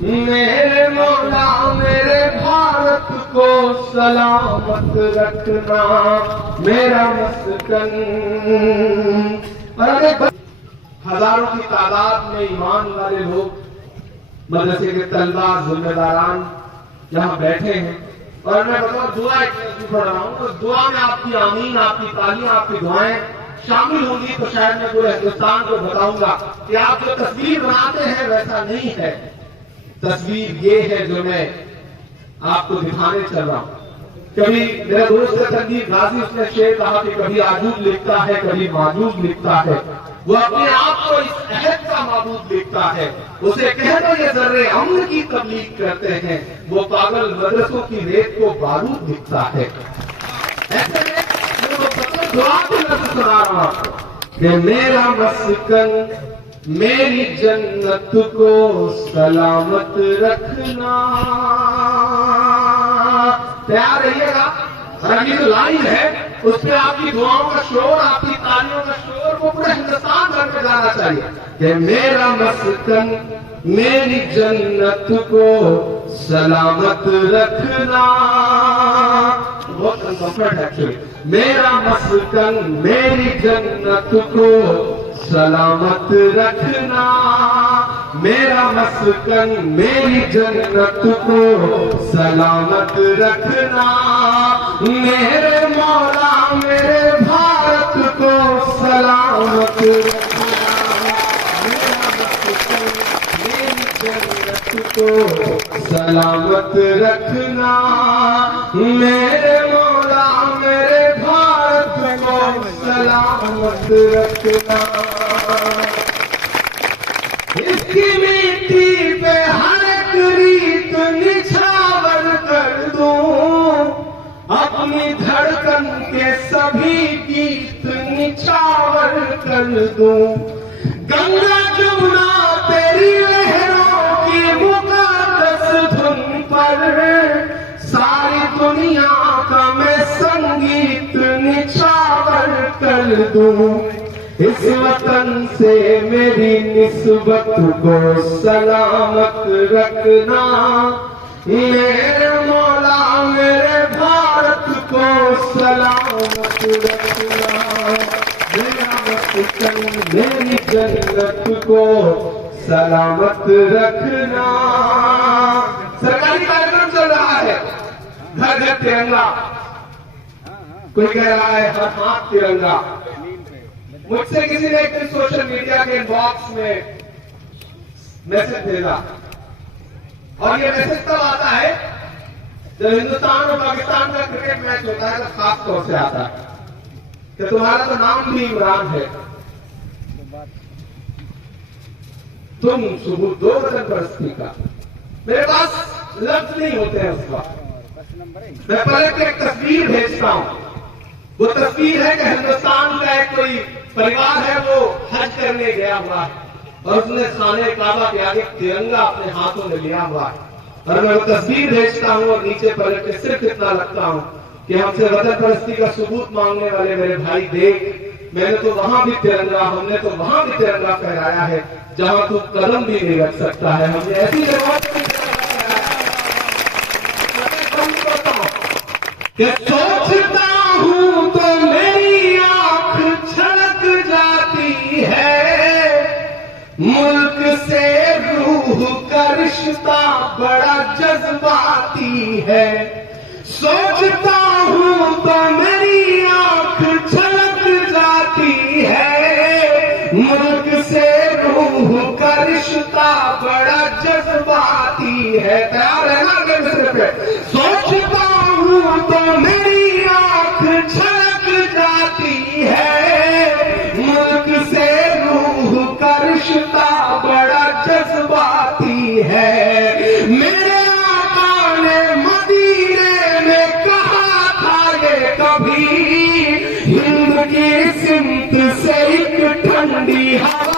मेरे मौला मेरे भारत को सलामत रखना मेरा मस्कन। हजारों की तादाद में ईमान वाले लोग मदरसे के तलबा जिम्मेदारान यहाँ बैठे हैं और मैं बताऊं दुआ पढ़ रहा हूँ तो दुआ में आपकी आमीन, आपकी तालियां, आपकी दुआएं शामिल होंगी तो शायद मैं पूरे हिंदुस्तान को बताऊंगा कि आप जो तस्वीर बनाते हैं वैसा नहीं है। तस्वीर ये है जो मैं आपको दिखाने चल रहा हूं। कभी मेरा दोस्त है तनवीर गाजी, उसने शेर कहा कि कभी आजूब लिखता है कभी माजूब लिखता है। वो अपने आप को इस अहद का माबूद लिखता है। उसे कह दो ये जर्रे अमन की तबलीग करते हैं, वो पागल मदरसों की रेत को बारूद लिखता है। ऐसे में दुआ की लफ्ज़ सुना रहा हूं कि मेरा मस्कन मेरी जन्नत को सलामत रखना। तैयार रहिएगा। और ये जो लाइन है उस पर आपकी दुआओं का शोर, आपकी तालियों का शोर वो पूरे हिंदुस्तान भर में जाना चाहिए कि मेरा मस्कन मेरी जन्नत को सलामत रखना। बहुत अनकंफर्ट है एक्चुअली। मेरा मस्कन मेरी जन्नत को सलामत रखना, मेरा मस्कन मेरी जन्नत को सलामत रखना। मेरे मौला मेरे भारत को सलामत रखना, मेरा मस्कन मेरी जन्नत को सलामत रखना। मेरे मौला मेरे भारत को सलामत रखना। इसकी मिट्टी पे हर एक रीत निछावर कर दूं, अपनी धड़कन के सभी गीत निछावर कर दूं। गंगा जमुना तेरी लहरों की मुकद्दस धुन पर सारी दुनिया का मैं संगीत निछावर कर दूं। इस वतन से मेरी निस्बत को सलामत रखना, मेरे मौला मेरे भारत को सलामत रखना। मेरा मस्कन मेरी जन्नत को सलामत रखना। सरकारी कार्यक्रम चल रहा है, घर घर तिरंगा, कोई कह रहा है हर हाथ तिरंगा। मुझसे किसी ने एक दिन सोशल मीडिया के इनबॉक्स में मैसेज भेजा और ये मैसेज तब आता है जब हिंदुस्तान और पाकिस्तान का क्रिकेट मैच होता है तो खास तौर से आता है कि तुम्हारा तो नाम भी इमरान है, तुम सबूत दो वतन परस्ती का। मेरे पास लफ्ज नहीं होते हैं उसका। मैं पलट के एक तस्वीर भेजता हूं। वो तस्वीर है कि हिंदुस्तान का एक कोई परिवार है, वो हज करने गया हुआ है और उसने खाने काबा के आगे तिरंगा अपने हाथों में लिया हुआ है। और मैं वो तस्वीर भेजता हूं और नीचे पलट के सिर्फ इतना लगता हूं कि हमसे वतन परस्ती का सबूत मांगने वाले मेरे भाई देख, मैंने तो वहां भी तिरंगा, हमने तो वहां भी तिरंगा फहराया है जहां तू कदम भी नहीं रख सकता है। हमने ऐसी जगह सोचता हूं तो मेरी आंख छलक जाती है, मुल्क से रूह का रिश्ता बड़ा जज्बाती है। सोचता हूं तो मेरी आंख छलक जाती है, मुल्क से रूह का रिश्ता बड़ा जज्बाती है। तैयार है ना गले पे? सोचता हूं तो मेरी आंख छलक जाती है, मुल्क से रूह का रिश्ता बड़ा जज्बाती है। मेरे आका ने मदीने में कहा था ये कभी, हिंद की सिमत से एक ठंडी हवा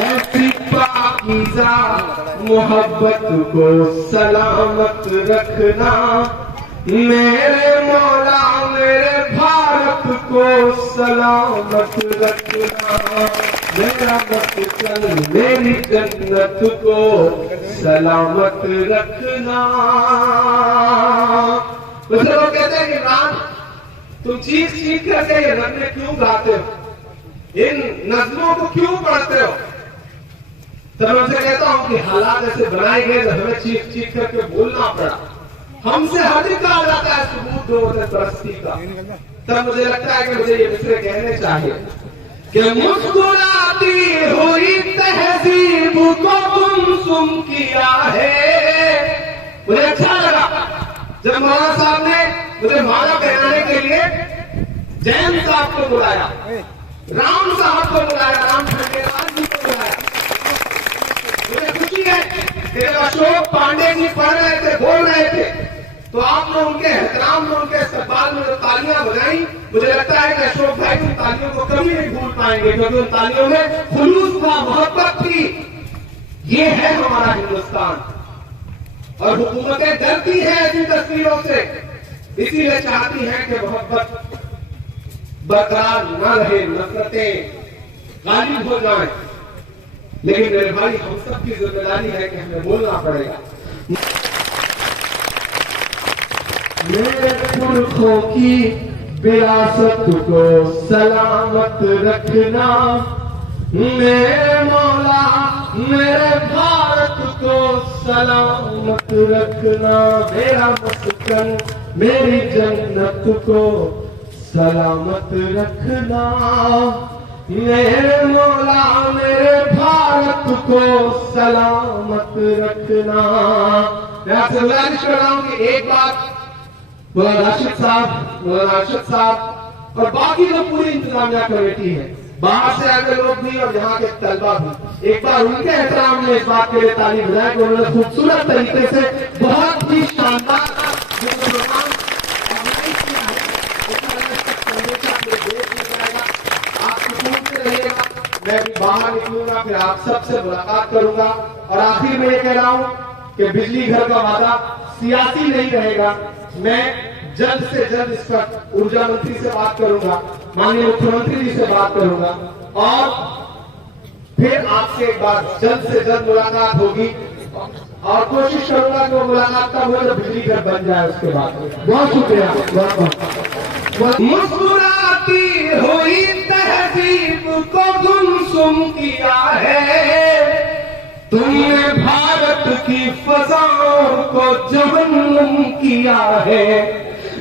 ऐसी पाकीज़ा मोहब्बत को सलामत रखना। मेरे मौला मेरे भारत को सलामत रखना। मेरा वतन मेरी जन्नत को सलामत रखना। वैसे लोग कहते हैं कि इमरान तुम चीख चीख करके ये नज़में क्यों गाते हो, इन नज़मों को क्यों पढ़ते हो? तो मैं उनसे कहता हूं कि हालात ऐसे बनाए गए तो हमें चीख चीख करके बोलना पड़ा। हमसे हद कहा जाता है सबूत दो परस्ती का। तब मुझे लगता है कि मुझे ये मिसरे कहने चाहिए कि मुस्कुराती हुई तहजीब को गुमसुम किया है। मुझे अच्छा लगा जब मौलाना साहब ने मुझे माला पहनाने के लिए जैन साहब को बुलाया, राम साहब को बुलाया, राम खंडेलवाल जी को बुलाया। मुझे खुशी है कि जब अशोक पांडे जी पढ़ रहे थे, बोल रहे थे, तो आपने उनके एहतराम में, उनके इस्तकबाल में जो तालियां बजाई, मुझे लगता है कि अशोक भाई उन तालियों को कभी नहीं भूल पाएंगे, क्योंकि उन तालियों में खुलूस था, मोहब्बत थी। ये है हमारा हिंदुस्तान और हुकूमतें डरती हैं ऐसी तस्वीरों से, इसीलिए चाहती हैं कि मोहब्बत बरकरार न रहे, नफरतें गालिब हो जाएं। लेकिन मेरे भाई हम सब की जिम्मेदारी है कि हमें बोलना पड़ेगा। मेरे पुरखों की विरासत को सलामत रखना, मेरे मौला मेरे भारत को सलामत रखना, मेरा मस्कन मेरी जन्नत को सलामत रखना, मेरे मौला मेरे भारत को सलामत रखना। मैं आपसे गुजारिश कर रहा हूं कि एक बात मौलाना राशिद साहब, मौलाना अरशद साहब और बाकी जो पूरी इंतजामिया कमेटी है, बाहर से आए लोग भी और यहाँ के तलबा भी, एक बार उनके एहतराम में इस बात के लिए ताली बजाएं कि उन्होंने खूबसूरत तरीके से बहुत ही शानदार मैं भी बाहर निकलूंगा, फिर आप सबसे मुलाकात करूंगा। और आखिर में ये कह रहा हूं कि बिजली घर का वादा सियासी नहीं रहेगा। मैं जल्द से जल्द इसका ऊर्जा मंत्री से बात करूंगा, माननीय मुख्यमंत्री जी से बात करूंगा और फिर आपसे एक बार जल्द से जल्द मुलाकात होगी और कोशिश करूंगा कि वो मुलाकात का हो तो बिजली घर बन जाए उसके बाद। बहुत शुक्रिया, बहुत बहुत। मुस्कुराती हुई तहजीब को गुमसुम किया है, तुमने भारत की फजाओं को जहन्नुम किया है।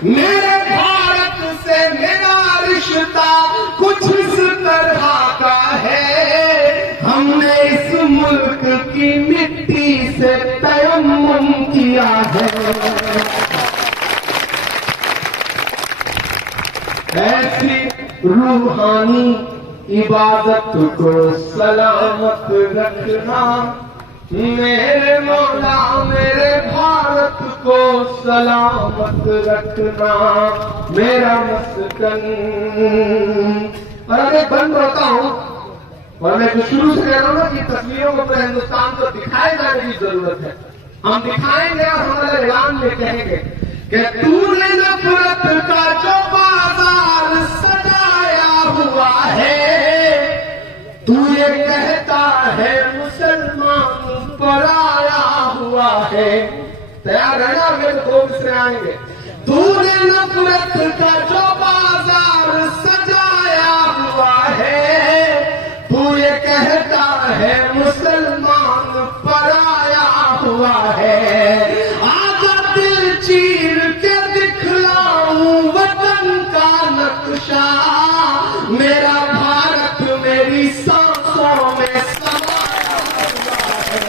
मेरे भारत से मेरा रिश्ता कुछ इस तरह का है, हमने इस मुल्क की मिट्टी से तयम्मुम किया है। ऐसी रूहानी इबादत को सलामत रखना, मेरे मौला मेरे भारत को सलामत रखना, मेरा मस्कन। और अगर बंद होता हूं और मैं तो शुरू से कह रहा हूं ना कि तस्वीरों को पूरे हिंदुस्तान को दिखाए जाने की जरूरत है। हम दिखाएंगे और हमारे ऐलान में कहेंगे कि तूने नफरत का जो बाजार सजाया हुआ है, तू ये कहता है मुसलमान पर आया हुआ है। तैयार है ना? मेरे दो मिसरे आएंगे। तूने नफरत का जो बाजार सजाया हुआ है, तू ये कहता है मुसलमान पर आया हुआ है। आजा दिल चीर के दिखलाऊं वतन का नक्शा, मेरा भारत मेरी सांसों में समाया हुआ है।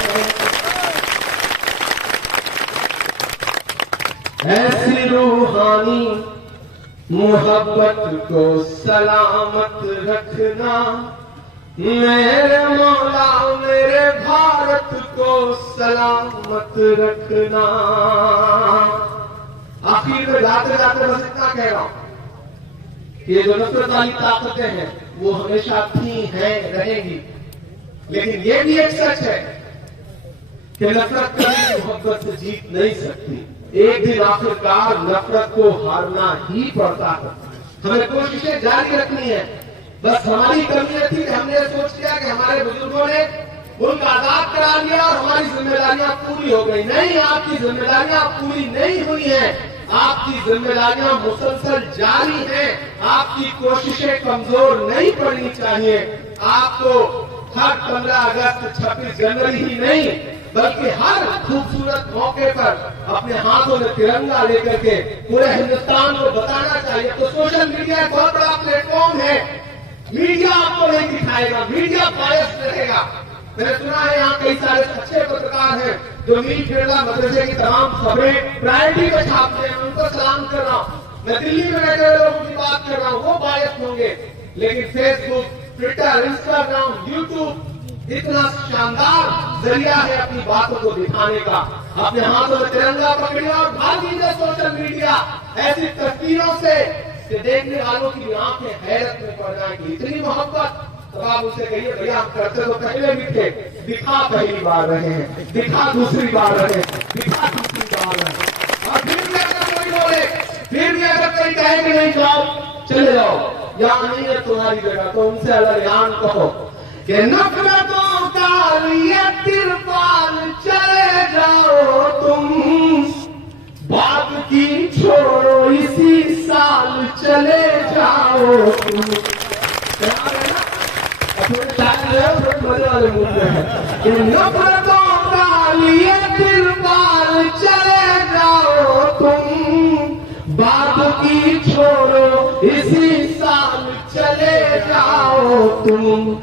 ऐसी रूहानी मोहब्बत को सलामत रखना, मेरे मौला मेरे भारत को सलामत रखना। आखिर में जाते जाते बस इतना कह रहा हूं कि ये जो नफरत वाली ताकतें हैं वो हमेशा थी, हैं, रहेगी। लेकिन ये भी एक सच है कि नफरत कभी मोहब्बत से जीत नहीं सकती। एक दिन आखिरकार नफरत को हारना ही पड़ता है। हमें कोशिशें जारी रखनी है बस हमारी कमी ये थी कि हमने सोच लिया कि हमारे बुजुर्गों ने मुल्क आजाद करा लिया और हमारी जिम्मेदारियां पूरी हो गई। नहीं, आपकी जिम्मेदारियां पूरी नहीं हुई हैं। आपकी जिम्मेदारियां मुसलसल जारी हैं। आपकी कोशिशें कमजोर नहीं पड़नी चाहिए। आपको हर 15 अगस्त 26 जनवरी ही नहीं बल्कि हर खूबसूरत मौके पर अपने हाथों में तिरंगा लेकर के पूरे हिंदुस्तान को बताना चाहिए। तो सोशल मीडिया एक बहुत बड़ा प्लेटफॉर्म है। मीडिया आपको नहीं दिखाएगा, मीडिया बायस रहेगा। मैंने सुना है यहाँ कई सारे अच्छे पत्रकार हैं जो मीर खेड़ा मदरसे की तमाम खबरें प्रायोरिटी में छापते हैं। उनको सलाम कर रहा हूँ। मैं दिल्ली में बैठे हुए लोगों की बात कर रहा हूँ, वो बायस होंगे। लेकिन फेसबुक, ट्विटर, इंस्टाग्राम, यूट्यूब इतना शानदार जरिया है अपनी बातों को दिखाने का। अपने हाथों में तिरंगा पकड़िए और भाग लीजिए सोशल मीडिया ऐसी तस्वीरों से कि देखने वालों की आंखें हैरत में पड़ जाएंगी। इतनी मोहब्बत। तो आप उसे कहिए भैया हम करते तो पहले भी थे, दिखा पहली बार रहे हैं, दिखा दूसरी बार रहे, दिखा तीसरी बार रहे। और फिर भी अगर कोई बोले, फिर भी अगर कोई कहे कि नहीं जाओ चले जाओ, यहाँ नहीं है तुम्हारी जगह, तो उनसे अगर यान कहो कि नफरतों का ये तिरपाल चले जाओ तुम, बात की छोड़ो इसी साल चले जाओ तुम। मजे वाले मुद्दे हैं कि नफरतों का ये तिरपाल चले जाओ तुम, बात की छोड़ो इसी साल चले जाओ तुम।